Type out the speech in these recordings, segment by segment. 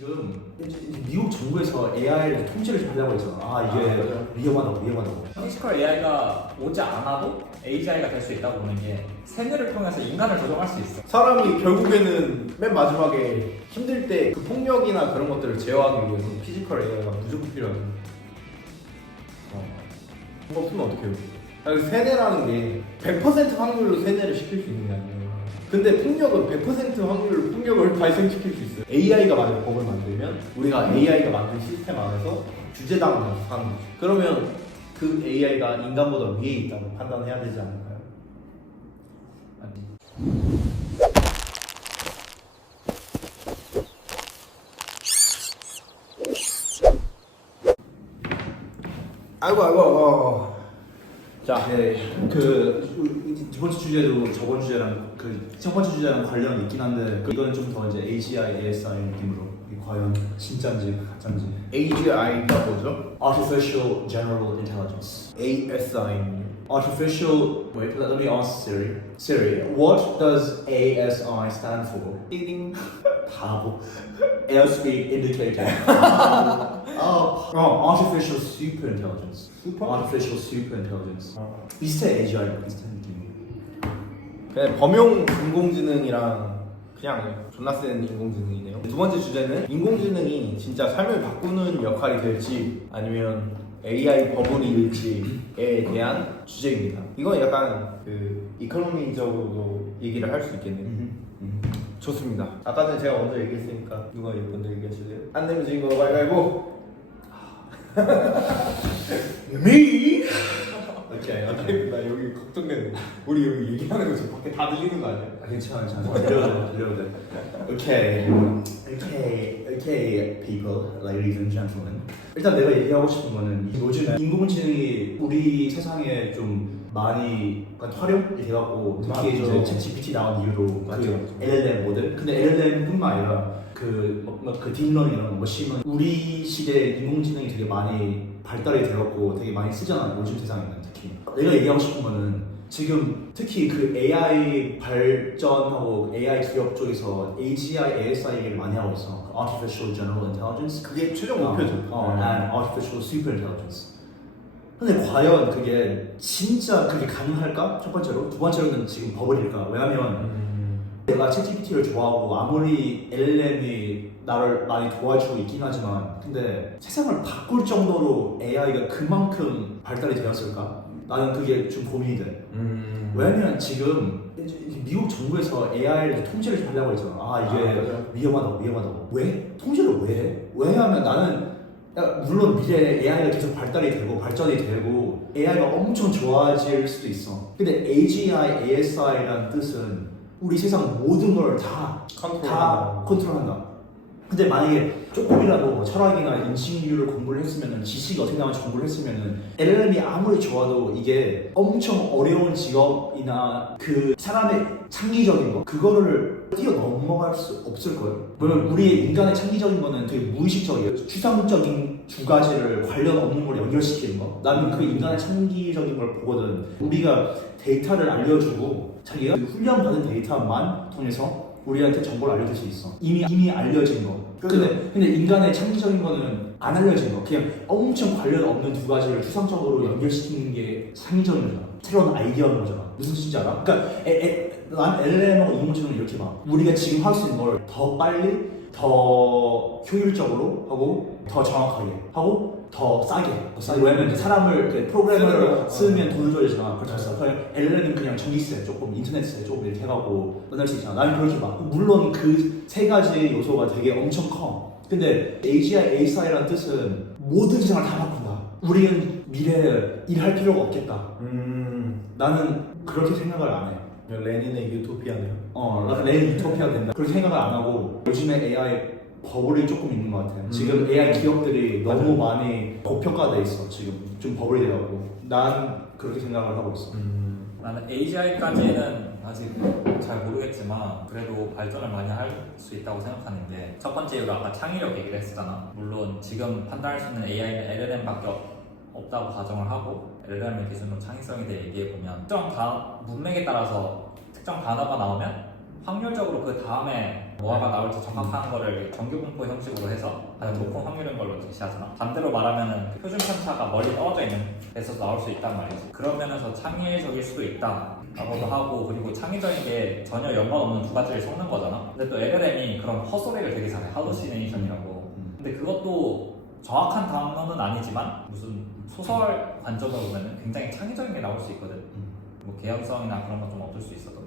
지금 미국 정부에서 AI를 통제를 하려고 했잖아. 이게 위험하다고. 피지컬 AI가 오지 않아도 AGI가 될 수 있다고 보는 게 세뇌를 통해서 인간을 조종할 수 있어. 사람이 결국에는 맨 마지막에 힘들 때 그 폭력이나 그런 것들을 제어하기 위해서 피지컬 AI가 무조건 필요하죠. 그거 없으면 어떡해요? 세뇌라는 게 100% 확률로 세뇌를 시킬 수 있는 게 아니에요. 근데 폭력은 100% 확률로 폭력을 발생시킬 수 있어요. AI가 만약 법을 만들면 우리가 AI가 만든 시스템 안에서 주제당하면서 사는 거죠. 그러면 그 AI가 인간보다 위에 있다고 판단해야 되지 않을까요? 아이고. 자, 이번 주 주제도 저번 주제랑 첫 번째 주제랑 관련이 있긴 한데 이거는 좀 더 이제 AGI, ASI 느낌으로 과연 진짜인지 가짜인지. AGI가 뭐죠? Artificial General Intelligence. ASI. Wait, let me ask Siri. Siri, what does ASI stand for? 띠딩. 바보. Airspeed Indicator. Artificial Super Intelligence. Artificial Super Intelligence. 비슷해, AGI랑 비슷한 느낌이. 그냥 범용 인공지능이랑 그냥 존나 센 인공지능이네요. 두 번째 주제는 인공지능이 진짜 삶을 바꾸는 역할이 될지 아니면 AI 버블일지에 대한 주제입니다. 이건 약간 그 이코노미적으로 얘기를 할 수 있겠네요. 좋습니다. 아까 전에 제가 먼저 얘기했으니까 누가 먼저 얘기하실래요? 안 내면 지금 거 가위바위보. Me? 오케이. 나 여기 걱정되네. 우리 여기 얘기하는 거 지금 밖에 다 들리는 거 아니야? 괜찮아. 들려도 돼. Okay, people, ladies and gentlemen. 일단 내가 얘기하고 싶은 거는 요즘 인공지능이 우리 세상에 좀 많이 활용이 돼갖고 특히 이제 챗GPT 나온 이후로 LLM 모델. 근데 LLM뿐만 아니라 그 딥러닝 이런 머신러닝 우리 시대 인공지능이 되게 많이 발달이 되었고 되게 많이 쓰잖아 요즘 세상에는 특히. 내가 얘기하고 싶은 거는 지금 특히 그 AI 발전하고 AI 기업 쪽에서 AGI, ASI 얘기를 많이 하고 있어. Artificial General Intelligence. 그게 최종 목표죠. and Artificial Super Intelligence. 근데 과연 그게 진짜 그게 가능할까? 첫 번째로. 두 번째로는 지금 버블일까? 왜냐면 내가 챗GPT를 좋아하고 아무리 LLM이 나를 많이 도와주고 있긴 하지만 근데 세상을 바꿀 정도로 AI가 그만큼 발달이 되었을까? 나는 그게 좀 고민이 돼. 왜냐면 지금 미국 정부에서 AI를 통제를 하려고 했잖아. 이게 위험하다고. 왜? 통제를 왜 해? 왜냐하면 나는 물론 미래에 AI가 계속 발전이 되고 AI가 엄청 좋아질 수도 있어. 근데 AGI, ASI라는 뜻은 우리 세상 모든 걸 다 컨트롤한다. 근데 만약에 조금이라도 철학이나 인식률을 공부를 했으면은 지식이 어떻게 나오는지 공부를 했으면은 LLM이 아무리 좋아도 이게 엄청 어려운 직업이나 그 사람의 창의적인 거 그거를 뛰어넘어갈 수 없을 거예요. 왜냐면 우리 인간의 창의적인 거는 되게 무의식적이에요. 추상적인 두 가지를 관련 없는 걸 연결시키는 거. 나는 그 인간의 창의적인 걸 보거든. 우리가 데이터를 알려주고 자기가 훈련받은 데이터만 통해서 우리한테 정보를 알려줄 수 있어. 이미 알려진 거. 근데 인간의 창의적인 거는 안 알려진 거. 그냥 엄청 관련 없는 두 가지를 추상적으로 연결시키는 게 창의적인 거잖아. 새로운 아이디어인 거잖아. 무슨 뜻인지 알아? 그러니까 난 LLM하고 인공지능을 이렇게 봐. 우리가 지금 할 수 있는 걸 더 빨리, 더 효율적으로 하고 더 정확하게 하고 더 싸게. 왜냐면 사람을 프로그래머를 쓰면 돈을 줘야 되잖아. 그렇죠. 그냥 LLM은 그냥 전기세 조금, 인터넷세 조금 이렇게 해가고 만날 수 있잖아. 나는 그렇게 봐. 물론 그 세 가지 요소가 되게 엄청 커. 근데 AGI, ASI라는 뜻은 모든 세상을 다 바꾼다. 우리는 미래에 일할 필요가 없겠다. 나는 그렇게 생각을 안 해. 레닌의 유토피아네요. 레닌 유토피아가 된다. 그렇게 생각을 안 하고 요즘에 AI 버블이 조금 있는 것 같아요. 지금 AI 기업들이 너무 많이 고평가돼 있어. 지금 좀 버블이 돼가고 난 그렇게 생각을 하고 있어. 나는 AGI까지는 아직 잘 모르겠지만 그래도 발전을 많이 할 수 있다고 생각하는데 첫 번째 이유가 아까 창의력 얘기를 했었잖아. 물론 지금 판단할 수 있는 AI는 LLM밖에 없다고 가정을 하고 LLM의 기준으로 창의성에 대해 얘기해보면 특정 문맥에 따라서 특정 단어가 나오면 확률적으로 그 다음에 뭐가 나올지 정확한 거를 정규 분포 형식으로 해서 가장 높은 확률인 걸로 제시하잖아. 반대로 말하면은 그 표준 편차가 멀리 떨어져 있는 데서 나올 수 있단 말이지. 그런 면에서 창의적일 수도 있다라고도 하고, 그리고 창의적인 게 전혀 연관 없는 두 가지를 섞는 거잖아. 근데 또 LLM이 그런 헛소리를 되게 잘해. 할루시네이션이라고. 근데 그것도 정확한 단어는 아니지만 무슨 소설 관점으로 보면 굉장히 창의적인 게 나올 수 있거든. 뭐 개연성이나 그런 건 좀 얻을 수 있어도.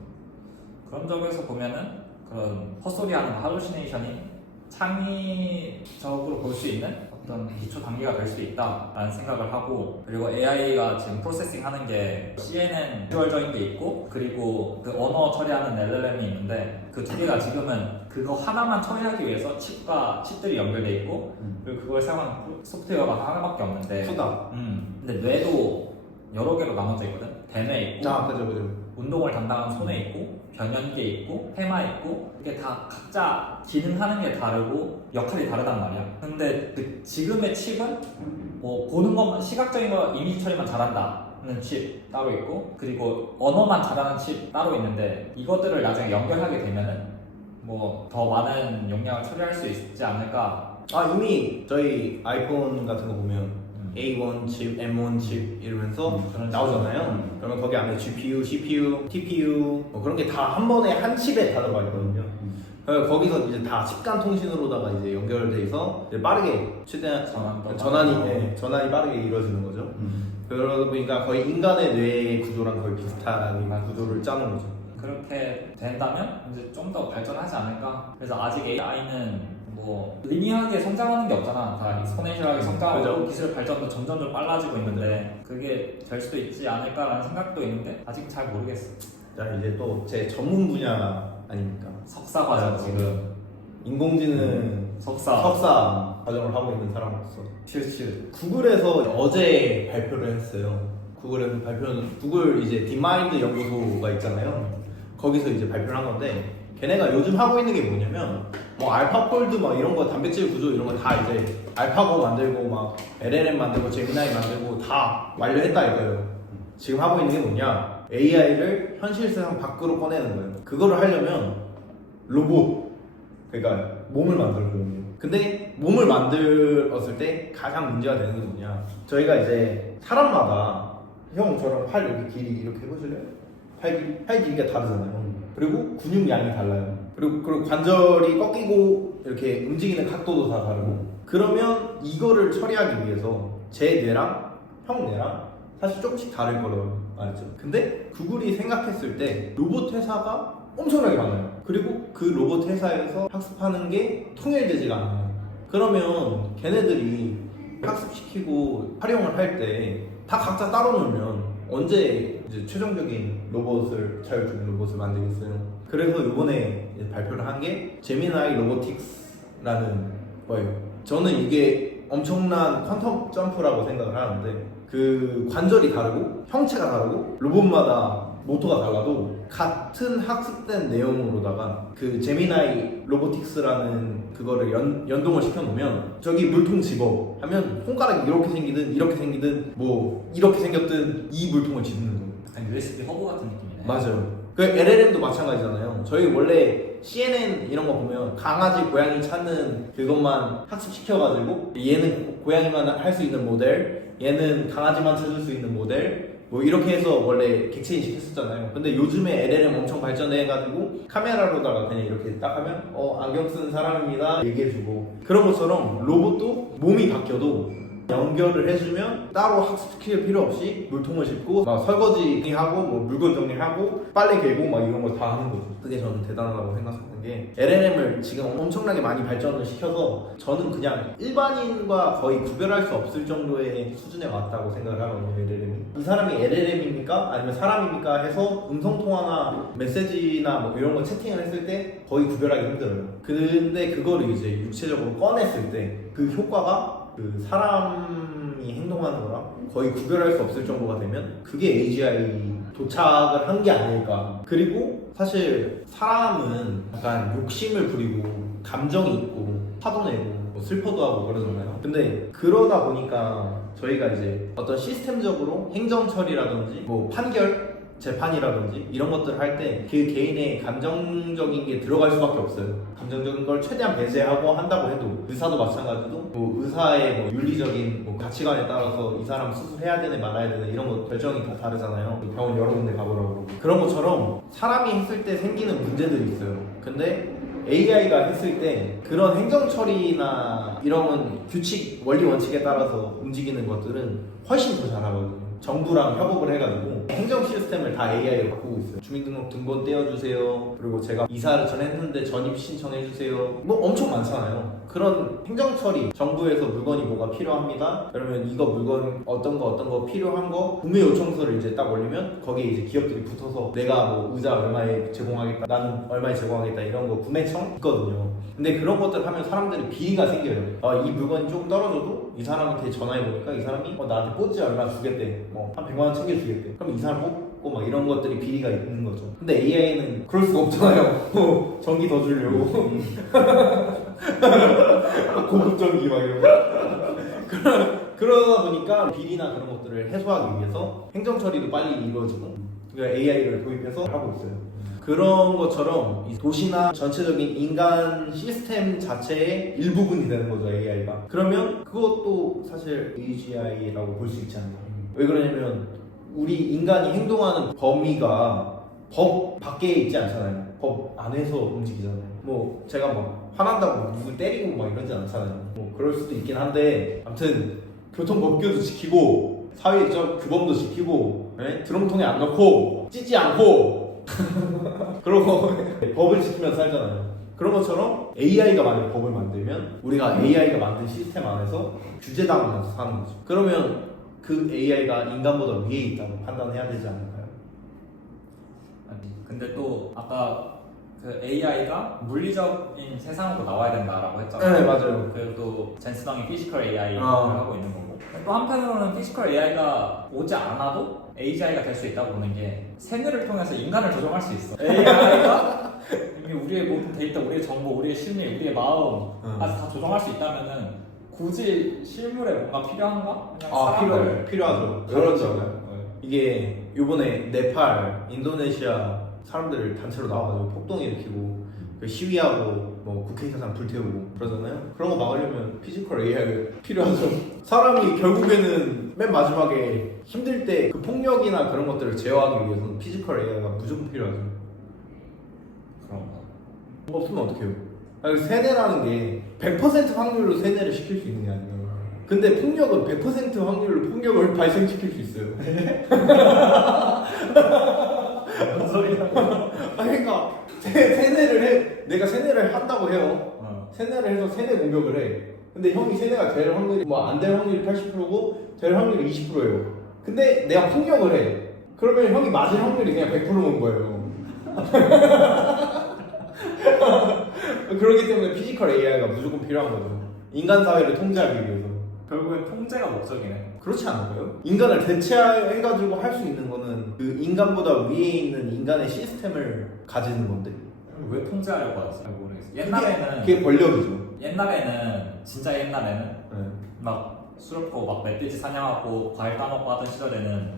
그런 점에서 보면은 그런 헛소리하는 할루시네이션이 창의적으로 볼 수 있는 어떤 기초 단계가 될 수 있다라는 생각을 하고, 그리고 AI가 지금 프로세싱 하는 게 CNN 비주얼적인 게 있고, 그리고 그 언어 처리하는 LLM이 있는데, 그 두 개가 지금은 그거 하나만 처리하기 위해서 칩들이 연결돼 있고, 그리고 그걸 사용하는 소프트웨어가 하나밖에 없는데, 수다. 근데 뇌도 여러 개로 나눠져 있거든. 대뇌 있고, 그죠. 운동을 담당하는 손에 있고, 변연계 있고, 해마 있고, 이게 다 각자 기능하는 게 다르고 역할이 다르단 말이야. 근데 그 지금의 칩은 뭐 보는 것만, 시각적인 거 이미지 처리만 잘한다는 칩 따로 있고, 그리고 언어만 잘하는 칩 따로 있는데, 이것들을 나중에 연결하게 되면은 뭐 더 많은 용량을 처리할 수 있지 않을까. 이미 저희 아이폰 같은 거 보면 A1 칩, M1 칩 이러면서 그런 나오잖아요. 그러면 거기 안에 GPU, CPU, TPU 뭐 그런 게 다 한 번에 한 칩에 다 들어가 있거든요. 그래서 거기서 이제 다 칩간 통신으로다가 이제 연결돼 있어 이제 빠르게 최대한 전환이 빠르게 이루어지는 거죠. 그러다 보니까 거의 인간의 뇌의 구조랑 거의 비슷한 구조를 짜는 거죠. 그렇게 된다면 이제 좀 더 발전하지 않을까. 그래서 아직 AI는 뭐 리니어하게 성장하는 게 없잖아. 다 익스포넨셜하게 성장하고 그죠. 기술 발전도 점점 좀 빨라지고 있는데, 그게 될 수도 있지 않을까라는 생각도 있는데 아직 잘 모르겠어. 자 이제 또 제 전문 분야 아닙니까? 석사 과정 지금 인공지능 석사 과정을 하고 있는 사람으로서 칠칠 구글에서 어제 발표를 했어요. 구글에서 발표는 구글 이제 딥마인드 연구소가 있잖아요. 거기서 이제 발표를 한 건데, 걔네가 요즘 하고 있는 게 뭐냐면 뭐 알파폴드 막 이런 거 단백질 구조 이런 거 다 이제 알파고 만들고 막 LLM 만들고 제미나이 만들고 다 완료했다 이거예요. 지금 하고 있는 게 뭐냐, AI를 현실 세상 밖으로 꺼내는 거예요. 그거를 하려면 로봇, 그러니까 몸을 만들어줘야 돼요. 근데 몸을 만들었을 때 가장 문제가 되는 게 뭐냐, 저희가 이제 사람마다 형 저랑 팔 여기 길이 이렇게 해보실래요? 팔 길이가 다르잖아요. 그리고 근육량이 달라요. 그리고 관절이 꺾이고 이렇게 움직이는 각도도 다 다르고. 그러면 이거를 처리하기 위해서 제 뇌랑 형 뇌랑 사실 조금씩 다를 거라고 말했죠. 근데 구글이 생각했을 때 로봇 회사가 엄청나게 많아요. 그리고 그 로봇 회사에서 학습하는 게 통일되지가 않아요. 그러면 걔네들이 학습시키고 활용을 할 때 다 각자 따로 놀면 언제 이제 최종적인 로봇을 자율주행 로봇을 만들겠어요. 그래서 이번에 발표를 한 게 제미나이 로보틱스라는 거예요. 저는 이게 엄청난 퀀텀 점프라고 생각을 하는데, 그 관절이 다르고 형체가 다르고 로봇마다 모토가 달라도 같은 학습된 내용으로다가 그 제미나이 로보틱스라는 그거를 연동을 시켜놓으면, 저기 물통 집어 하면 손가락이 이렇게 생기든 뭐 이렇게 생겼든 이 물통을 집는 거예요. 약간 USB 허브 같은 느낌이네. 맞아요. 그 LLM도 마찬가지잖아요. 저희 원래 CNN 이런 거 보면 강아지, 고양이 찾는 그것만 학습시켜가지고 얘는 고양이만 할 수 있는 모델, 얘는 강아지만 찾을 수 있는 모델, 뭐 이렇게 해서 원래 객체 인식했었잖아요. 근데 요즘에 LLM 엄청 발전해가지고 카메라로다가 그냥 이렇게 딱 하면 안경 쓴 사람입니다 얘기해주고, 그런 것처럼 로봇도 몸이 바뀌어도 연결을 해주면 따로 학습시킬 필요 없이 물통을 싣고 막 설거지하고 뭐 물건 정리하고 빨래 개고 막 이런 걸 다 하는 거죠. 그게 저는 대단하다고 생각하는 게, LLM을 지금 엄청나게 많이 발전을 시켜서 저는 그냥 일반인과 거의 구별할 수 없을 정도의 수준에 왔다고 생각을 하거든요. LLM이 이 사람이 LLM입니까? 아니면 사람입니까? 해서 음성통화나 메시지나 뭐 이런 거 채팅을 했을 때 거의 구별하기 힘들어요. 근데 그거를 이제 육체적으로 꺼냈을 때 그 효과가 그 사람이 행동하는 거랑 거의 구별할 수 없을 정도가 되면 그게 AGI 도착을 한 게 아닐까. 그리고 사실 사람은 약간 욕심을 부리고 감정이 있고 화도 내고 뭐 슬퍼도 하고 그러잖아요. 근데 그러다 보니까 저희가 이제 어떤 시스템적으로 행정 처리라든지 뭐 판결 재판이라든지 이런 것들을 할 때 그 개인의 감정적인 게 들어갈 수밖에 없어요. 감정적인 걸 최대한 배제하고 한다고 해도 의사도 마찬가지도 뭐 의사의 뭐 윤리적인 뭐 가치관에 따라서 이 사람 수술해야 되네 말아야 되네 이런 거 결정이 다 다르잖아요. 병원 여러 군데 가보라고 그러고 그런 것처럼 사람이 했을 때 생기는 문제들이 있어요. 근데 AI가 했을 때 그런 행정 처리나 이런 규칙, 원리 원칙에 따라서 움직이는 것들은 훨씬 더 잘하거든요. 정부랑 협업을 해가지고 행정 시스템을 다 AI로 바꾸고 있어요. 주민등록 등본 떼어주세요. 그리고 제가 이사를 전했는데 전입 신청해주세요. 뭐 엄청 많잖아요. 그런 행정 처리, 정부에서 물건이 뭐가 필요합니다. 그러면 이거 물건 어떤 거 필요한 거 구매 요청서를 이제 딱 올리면 거기에 이제 기업들이 붙어서 내가 뭐 의자 얼마에 제공하겠다, 나는 얼마에 제공하겠다 이런 거 구매청 있거든요. 근데 그런 것들 하면 사람들이 비리가 생겨요. 이 물건이 조금 떨어져도 이 사람한테 전화해보니까 이 사람이 나한테 뽀찌 얼마 주겠대. 한 100만 원 챙겨주겠대. 그럼 이 사람 뽑고 막 이런 것들이 비리가 있는 거죠. 근데 AI는 그럴 수가 없잖아요. 전기 더 주려고. 고급 전기 막 이런 거. 그러다 보니까 비리나 그런 것들을 해소하기 위해서 행정 처리도 빨리 이루어지고 그러니까 AI를 도입해서 하고 있어요. 그런 것처럼 이 도시나 전체적인 인간 시스템 자체의 일부분이 되는 거죠, AI가. 그러면 그것도 사실 AGI라고 볼 수 있지 않나요? 왜 그러냐면 우리 인간이 행동하는 범위가 법 밖에 있지 않잖아요. 법 안에서 움직이잖아요. 뭐 제가 막 화난다고 누굴 때리고 막 이러지 않잖아요. 뭐 그럴 수도 있긴 한데 아무튼 교통법규도 지키고 사회적 규범도 지키고 드럼통에 안 넣고 찢지 않고 그러고 법을 지키면서 살잖아요. 그런 것처럼 AI가 만약 법을 만들면 우리가 AI가 만든 시스템 안에서 규제당하면서 사는 거죠. 그러면 그 AI가 인간보다 위에 있다고 판단해야 되지 않을까요? 아니, 근데 또 아까 그 AI가 물리적인 세상으로 나와야 된다라고 했잖아요. 네, 맞아요. 그리고 또 젠스방이 피지컬 AI를 하고 있는 거고. 또 한편으로는 피지컬 AI가 오지 않아도 AGI가 될 수 있다고 보는 게 세뇌를 통해서 인간을 조종할 수 있어. AI가 이미 우리의 모든 데이터, 우리의 정보, 우리의 심리, 우리의 마음까지 다 조종할 수 있다면은 굳이 실물에 뭔가 필요한가? 그냥 사람을 필요하죠. 그렇죠. 이게 요번에 네팔, 인도네시아 사람들을 단체로 나와가지고 폭동 일으키고 시위하고 뭐 국회의사당 불태우고 그러잖아요. 그런 거 막으려면 피지컬 AI가 필요하죠. 사람이 결국에는 맨 마지막에 힘들 때 그 폭력이나 그런 것들을 제어하기 위해서는 피지컬 AI가 무조건 필요하죠. 그런가? 없으면 어떡해요? 세뇌라는 게 100% 확률로 세뇌를 시킬 수 있는 게 아니에요. 근데 폭력은 100% 확률로 폭력을 발생시킬 수 있어요. 무슨 소리야? 그러니까 세뇌를 해. 내가 세뇌를 한다고 해요. 세뇌를 해서 세뇌 공격을 해. 근데 형이 세뇌가 될 확률이 뭐 안 될 확률이 80%고 될 확률이 20%예요. 근데 내가 폭력을 해. 그러면 형이 맞을 확률이 그냥 100%인 거예요. 그렇기 때문에 피지컬 AI가 무조건 필요한 거죠. 인간 사회를 통제하기 위해서. 결국엔 통제가 목적이네. 그렇지 않을까요? 인간을 대체해가지고 할 수 있는 거는 그 인간보다 위에 있는 인간의 시스템을 가지는 건데. 왜 통제하려고 하지? 잘 모르겠어. 옛날에는 그게 권력이죠. 옛날에는 진짜 옛날에는 네. 막 술 먹고 막 멧돼지 사냥하고 과일 따먹고 하던 시절에는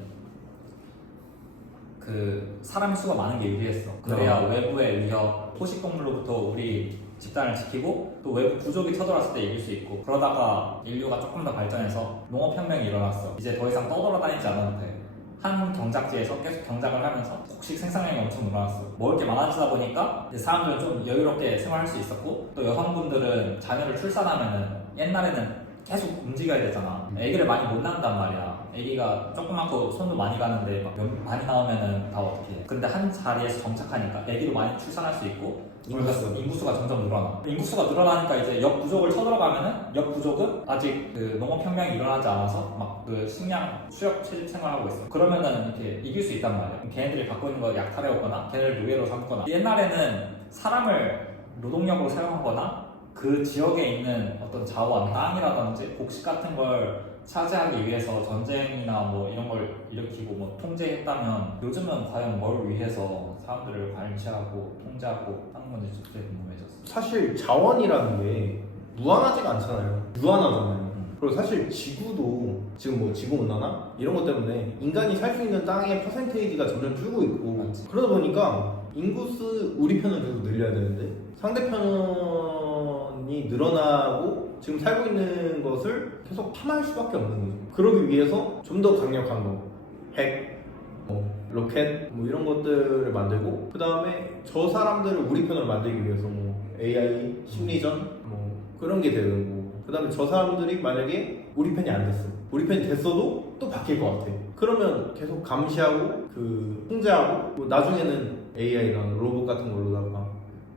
그 사람 수가 많은 게 유리했어. 그래야 외부의 위협, 포식동물로부터 우리 집단을 지키고 또 외부 부족이 쳐들어왔을 때 이길 수 있고 그러다가 인류가 조금 더 발전해서 농업혁명이 일어났어. 이제 더 이상 떠돌아다니지 않아도 돼. 한 경작지에서 계속 경작을 하면서 곡식 생산량이 엄청 늘어났어. 먹을 게 많아지다 보니까 이제 사람들은 좀 여유롭게 생활할 수 있었고 또 여성분들은 자녀를 출산하면은 옛날에는 계속 움직여야 되잖아. 애기를 많이 못 낳는단 말이야. 애기가 조그맣고 손도 많이 가는데 막 많이 나오면은 다 어떻게 해. 근데 한 자리에서 정착하니까 애기도 많이 출산할 수 있고 인구수가 점점 늘어나. 인구수가 늘어나니까 이제 역 부족을 쳐들어가면은 역 부족은 아직 그 농업혁명이 일어나지 않아서 막 그 식량 수렵 채집 생활하고 있어. 그러면은 이렇게 이길 수 있단 말이야. 걔네들이 갖고 있는 거 약탈해오거나 걔네를 노예로 삼거나. 옛날에는 사람을 노동력으로 사용하거나 그 지역에 있는 어떤 자원, 땅이라든지 곡식 같은 걸 차지하기 위해서 전쟁이나 뭐 이런 걸 일으키고 뭐 통제했다면 요즘은 과연 뭘 위해서 사람들을 관시하고 통제하고 하는 건지 되게 궁금해졌어. 사실 자원이라는 게 무한하지가 않잖아요. 유한하잖아요. 그리고 사실 지구도 지금 뭐 지구온난화 이런 것 때문에 인간이 살 수 있는 땅의 퍼센테이지가 점점 줄고 있고 맞지. 그러다 보니까 인구수 우리 편은 계속 늘려야 되는데 상대편이 늘어나고 지금 살고 있는 것을 계속 탐할 수밖에 없는 거죠. 그러기 위해서 좀 더 강력한 거, 핵, 뭐 로켓 뭐 이런 것들을 만들고 그 다음에 저 사람들을 우리 편으로 만들기 위해서 뭐 AI, 심리전 뭐 그런 게 되는 거고 그 다음에 저 사람들이 만약에 우리 편이 안 됐어 우리 편이 됐어도 또 바뀔 것 같아. 그러면 계속 감시하고 그 통제하고 뭐 나중에는 AI랑 로봇 같은 걸로다가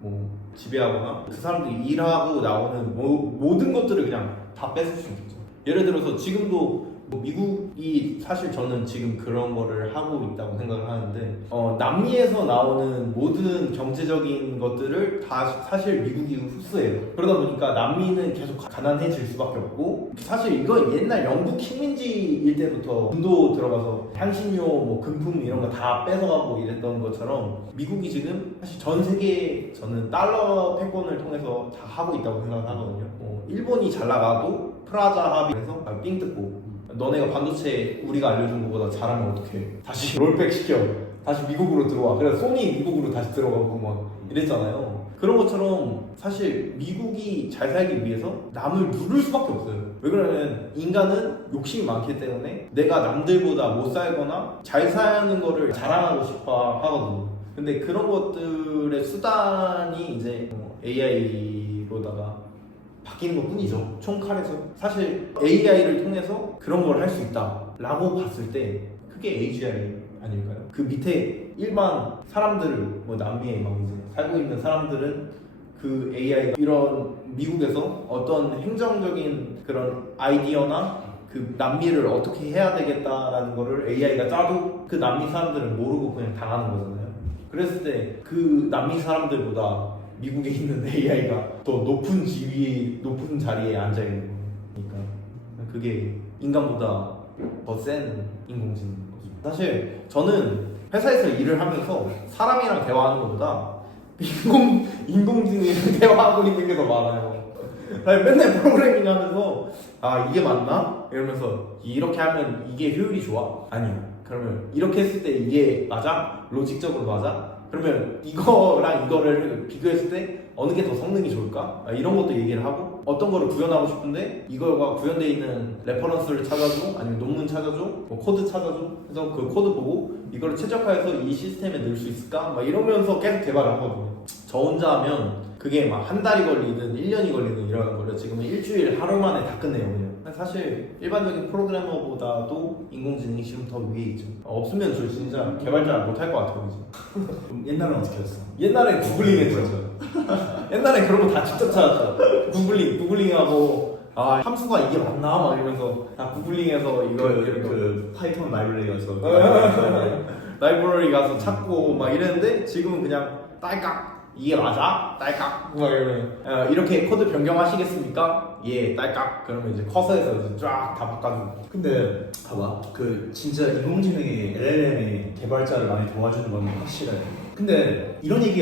뭐 지배하거나 그 사람들이 일하고 나오는 모든 것들을 그냥 다 뺏을 수 있죠. 예를 들어서 지금도 뭐 미국이 사실 저는 지금 그런 거를 하고 있다고 생각을 하는데 남미에서 나오는 모든 경제적인 것들을 다 사실 미국이 흡수해요. 그러다 보니까 남미는 계속 가난해질 수밖에 없고 사실 이건 옛날 영국 식민지일 때부터 군도 들어가서 향신료 뭐 금품 이런 거 다 뺏어가고 이랬던 것처럼 미국이 지금 사실 전 세계 저는 달러 패권을 통해서 다 하고 있다고 생각을 하거든요. 일본이 잘 나가도 프라자 합의에서 삥 뜯고 너네가 반도체 우리가 알려준 것보다 잘하면 어떡해 다시 롤백 시켜 다시 미국으로 들어와 그래서 소니 미국으로 다시 들어가고 막 이랬잖아요. 그런 것처럼 사실 미국이 잘 살기 위해서 남을 누를 수밖에 없어요. 왜 그러냐면 인간은 욕심이 많기 때문에 내가 남들보다 못 살거나 잘 사는 거를 자랑하고 싶어 하거든요. 근데 그런 것들의 수단이 이제 AI로다가 바뀌는 것 뿐이죠. 총칼에서 사실 AI를 통해서 그런 걸 할 수 있다 라고 봤을 때 그게 AGI 아닐까요? 그 밑에 일반 사람들 뭐 남미에 막 이제 살고 있는 사람들은 그 AI가 이런 미국에서 어떤 행정적인 그런 아이디어나 그 남미를 어떻게 해야 되겠다라는 거를 AI가 짜도 그 남미 사람들은 모르고 그냥 당하는 거잖아요. 그랬을 때 그 남미 사람들보다 미국에 있는 AI가 더 높은 지위, 높은 자리에 앉아 있는 거니까 그게 인간보다 더 센 인공지능인 거죠. 사실 저는 회사에서 일을 하면서 사람이랑 대화하는 것보다 인공지능이랑 대화하고 있는 게 더 많아요. 맨날 프로그래밍 하면서 이게 맞나? 이러면서 이렇게 하면 이게 효율이 좋아? 아니요. 그러면 이렇게 했을 때 이게 맞아? 로직적으로 맞아? 그러면 이거랑 이거를 비교했을 때 어느 게 더 성능이 좋을까? 이런 것도 얘기를 하고 어떤 거를 구현하고 싶은데 이거가 구현되어 있는 레퍼런스를 찾아줘 아니면 논문 찾아줘 뭐 코드 찾아줘 그래서 그 코드 보고 이거를 최적화해서 이 시스템에 넣을 수 있을까? 막 이러면서 계속 개발을 하거든요. 저 혼자 하면 그게 막 한 달이 걸리든 1년이 걸리든 이러는 거를 지금은 일주일 하루 만에 다 끝내요 그냥. 사실 일반적인 프로그래머보다도 인공지능이 지금 더 위에 있죠. 없으면 저 진짜 개발자 못할 것 같아요. 옛날은 어떻게 했어? 옛날에 구글링 했죠. 옛날에 그런 거 다 직접 찾았죠. 구글링하고 함수가 이게 맞나? 막 이러면서 다 구글링해서 그 파이썬 라이브러리 가서 라이브러리 가서 찾고 막 이랬는데 지금은 그냥 딸깍 이게 맞아? 딸깍 막 이러면 이렇게 코드 변경하시겠습니까? 예 딸깍 그러면 이제 커서에서 이제 쫙 다 바꿔주고. 근데 봐봐 그 진짜 인공지능이 LLM이 개발자를 많이 도와주는 건 확실해. 근데 요즘에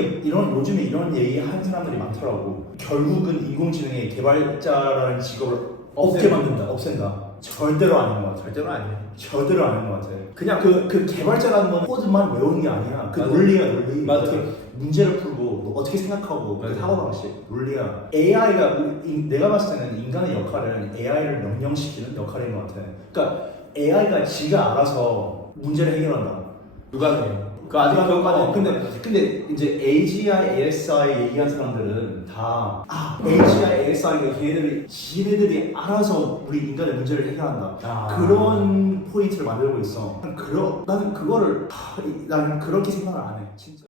이런 얘기 하는 사람들이 많더라고. 결국은 인공지능이 개발자라는 직업을 없앤다. 절대로 아닌 것 같아. 절대로 아니에요. 절대로 아닌 것 같아. 그냥 그 개발자라는 건 코드만 외우는 게 아니야. 그 맞아. 논리야 논리. 맞아. 어떻게 문제를 풀고 뭐 어떻게 생각하고 그 맞아. 사고방식 논리야. AI가 내가 봤을 때는 인간의 역할은 AI를 명령시키는 역할인 것 같아. 그러니까 AI가 지가 알아서 문제를 해결한다. 누가 해요? 그 아직 그것까지. 근데 이제 AGI, ASI 얘기한 사람들은 다 AGI, ASI가 지네들이 알아서 우리 인간의 문제를 해결한다. 그런 포인트를 만들고 있어. 나는 그렇게 생각을 안 해. 진짜.